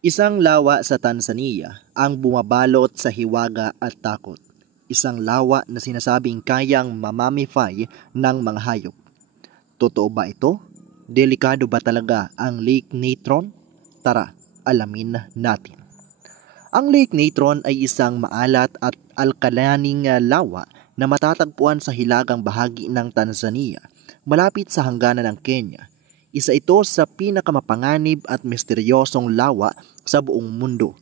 Isang lawa sa Tanzania ang bumabalot sa hiwaga at takot. Isang lawa na sinasabing kayang mamamify ng mga hayop. Totoo ba ito? Delikado ba talaga ang Lake Natron? Tara, alamin natin. Ang Lake Natron ay isang maalat at alkalaning lawa na matatagpuan sa hilagang bahagi ng Tanzania, malapit sa hangganan ng Kenya. Isa ito sa pinakamapanganib at misteryosong lawa sa buong mundo.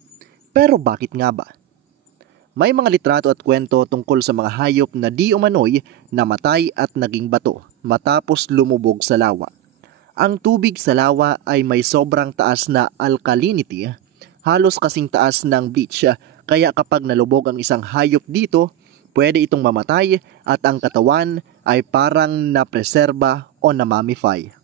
Pero bakit nga ba? May mga litrato at kwento tungkol sa mga hayop na di umano'y namatay at naging bato matapos lumubog sa lawa. Ang tubig sa lawa ay may sobrang taas na alkalinity, halos kasing taas ng beach, kaya kapag nalubog ang isang hayop dito, pwede itong mamatay at ang katawan ay parang napreserba o namamify.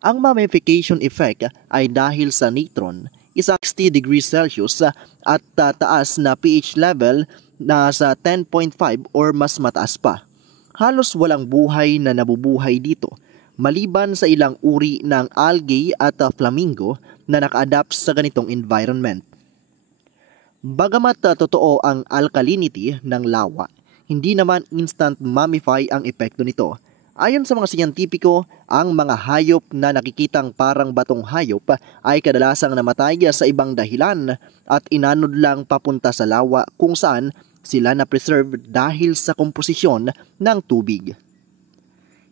Ang mummification effect ay dahil sa natron, 60 degrees Celsius at taas na pH level na sa 10.5 or mas mataas pa. Halos walang buhay na nabubuhay dito, maliban sa ilang uri ng algae at flamingo na naka-adapt sa ganitong environment. Bagamat totoo ang alkalinity ng lawa, hindi naman instant mummify ang epekto nito. Ayon sa mga siyentipiko, ang mga hayop na nakikitang parang batong hayop ay kadalasang namatay sa ibang dahilan at inanod lang papunta sa lawa kung saan sila na-preserve dahil sa komposisyon ng tubig.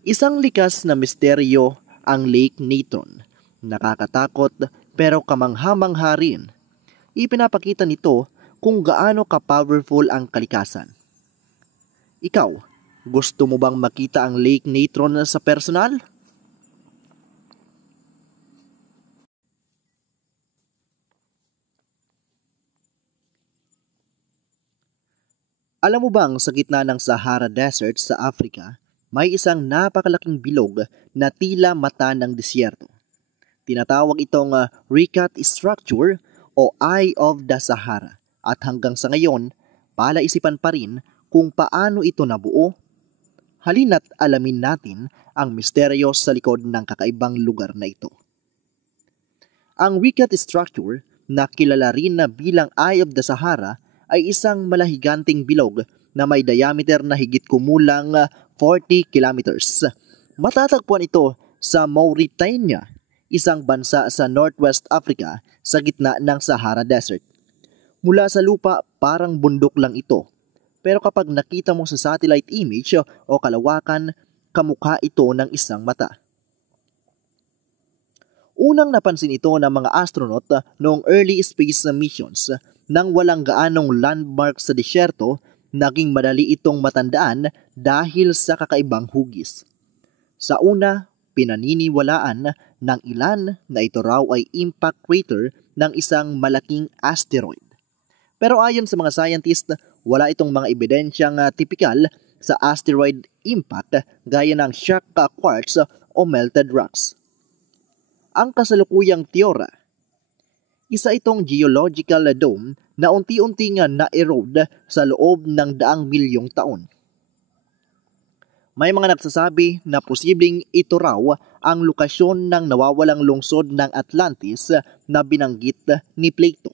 Isang likas na misteryo ang Lake Natron. Nakakatakot pero kamangha-mangha rin. Ipinapakita nito kung gaano ka-powerful ang kalikasan. Ikaw, gusto mo bang makita ang Lake Natron sa personal? Alam mo bang sa gitna ng Sahara Desert sa Africa, may isang napakalaking bilog na tila mata ng disyerto. Tinatawag itong Richat Structure o Eye of the Sahara at hanggang sa ngayon, palaisipan pa rin kung paano ito nabuo. Halina't alamin natin ang misteryo sa likod ng kakaibang lugar na ito. Ang Richat Structure, na kilala rin na bilang Eye of the Sahara, ay isang malahiganting bilog na may diameter na higit kumulang 40 kilometers. Matatagpuan ito sa Mauritania, isang bansa sa Northwest Africa sa gitna ng Sahara Desert. Mula sa lupa, parang bundok lang ito. Pero kapag nakita mo sa satellite image o kalawakan, kamukha ito ng isang mata. Unang napansin ito ng mga astronaut noong early space missions. Nang walang gaanong landmark sa disyerto, naging madali itong matandaan dahil sa kakaibang hugis. Sa una, pinaniniwalaan ng ilan na ito raw ay impact crater ng isang malaking asteroid. Pero ayon sa mga scientist, wala itong mga ebidensyang tipikal sa asteroid impact gaya ng shock quartz o melted rocks. Ang kasalukuyang teorya, isa itong geological dome na unti-unting na-erode sa loob ng daang milyong taon. May mga nagsasabi na posibleng ito raw ang lokasyon ng nawawalang lungsod ng Atlantis na binanggit ni Plato.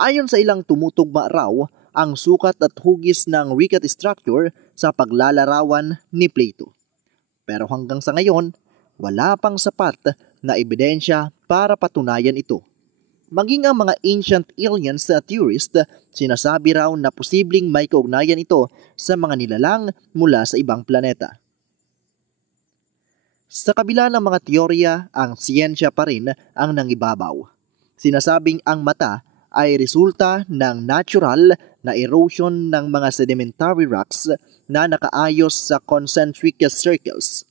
Ayon sa ilang tumutugma raw ang sukat at hugis ng Richat Structure sa paglalarawan ni Plato. Pero hanggang sa ngayon, wala pang sapat na ebidensya para patunayan ito. Maging ang mga ancient aliens theorist, sinasabi raw na posibleng may kaugnayan ito sa mga nilalang mula sa ibang planeta. Sa kabila ng mga teorya, ang siyensya pa rin ang nangibabaw. Sinasabing ang mata ay resulta ng natural na erosion ng mga sedimentary rocks na nakaayos sa concentric circles.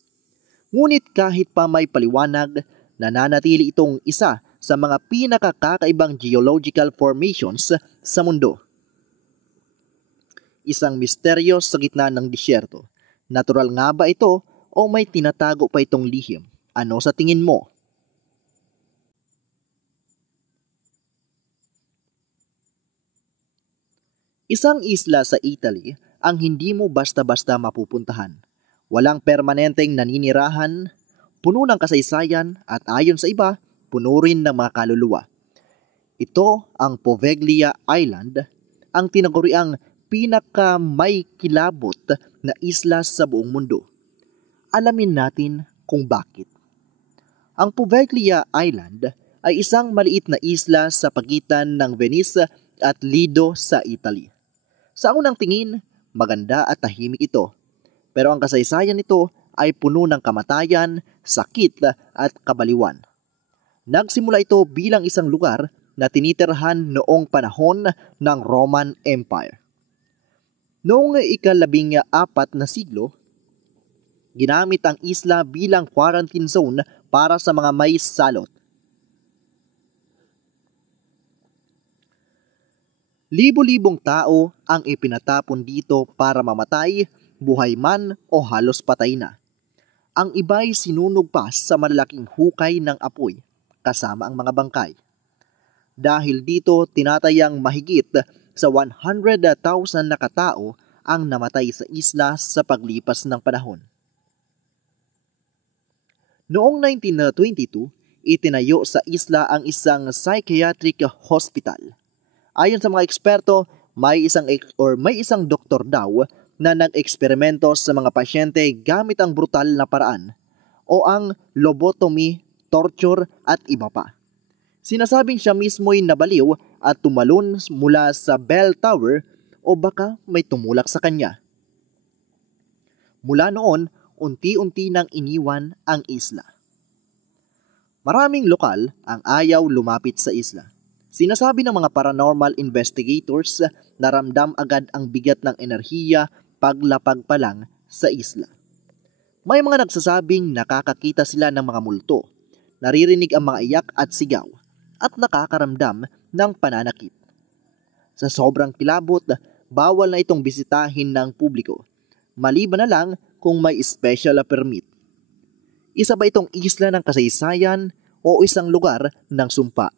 Ngunit kahit pa may paliwanag, nananatili itong isa sa mga pinakakakaibang geological formations sa mundo. Isang misteryo sa gitna ng disyerto. Natural nga ba ito o may tinatago pa itong lihim? Ano sa tingin mo? Isang isla sa Italy ang hindi mo basta-basta mapupuntahan. Walang permanenteng naninirahan, puno ng kasaysayan at ayon sa iba, puno rin ng mga kaluluwa. Ito ang Poveglia Island, ang tinaguriang pinaka may kilabot na isla sa buong mundo. Alamin natin kung bakit. Ang Poveglia Island ay isang maliit na isla sa pagitan ng Venice at Lido sa Italy. Sa unang tingin, maganda at tahimik ito. Pero ang kasaysayan nito ay puno ng kamatayan, sakit at kabaliwan. Nagsimula ito bilang isang lugar na tinitirhan noong panahon ng Roman Empire. Noong ika-14 na siglo, ginamit ang isla bilang quarantine zone para sa mga may salot. Libo-libong tao ang ipinatapon dito para mamatay, buhay man o halos patay na. Ang iba'y sinunog pa sa malalaking hukay ng apoy kasama ang mga bangkay. Dahil dito tinatayang mahigit sa 100,000 na katao ang namatay sa isla sa paglipas ng panahon. Noong 1922, itinayo sa isla ang isang psychiatric hospital. Ayon sa mga eksperto, may isang doktor daw na nag-eksperimento sa mga pasyente gamit ang brutal na paraan o ang lobotomy, torture at iba pa. Sinasabing siya mismo'y nabaliw at tumalon mula sa bell tower o baka may tumulak sa kanya. Mula noon, unti-unti nang iniwan ang isla. Maraming lokal ang ayaw lumapit sa isla. Sinasabi ng mga paranormal investigators na ramdam agad ang bigat ng enerhiya paglapag pa lang sa isla. May mga nagsasabing nakakakita sila ng mga multo, naririnig ang mga iyak at sigaw, at nakakaramdam ng pananakit. Sa sobrang kilabot, bawal na itong bisitahin ng publiko, maliban na lang kung may special permit. Isa ba itong isla ng kasaysayan o isang lugar ng sumpa?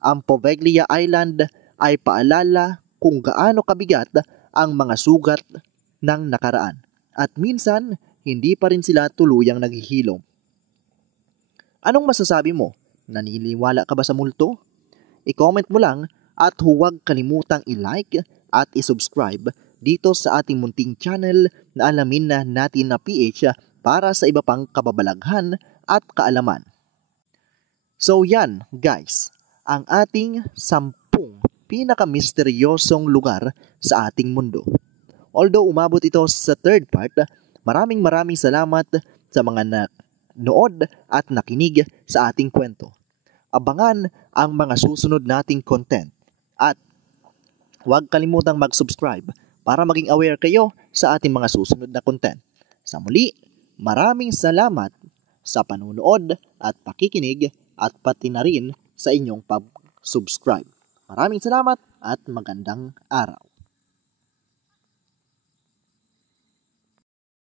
Ang Poveglia Island ay paalala kung gaano kabigat ang mga sugat ng nakaraan at minsan hindi pa rin sila tuluyang naghihilom. Anong masasabi mo? Naniniwala ka ba sa multo? I-comment mo lang at huwag kalimutang i-like at i-subscribe dito sa ating munting channel na alamin na natin na PH para sa iba pang kababalaghan at kaalaman. So yan guys, ang ating 10 pinaka-misteryosong lugar sa ating mundo. Although umabot ito sa third part, maraming salamat sa mga nanood at nakinig sa ating kwento. Abangan ang mga susunod nating content at huwag kalimutang mag-subscribe para maging aware kayo sa ating mga susunod na content. Sa muli, maraming salamat sa panunood at pakikinig at pati na rin sa inyong pag-subscribe. Maraming salamat at magandang araw.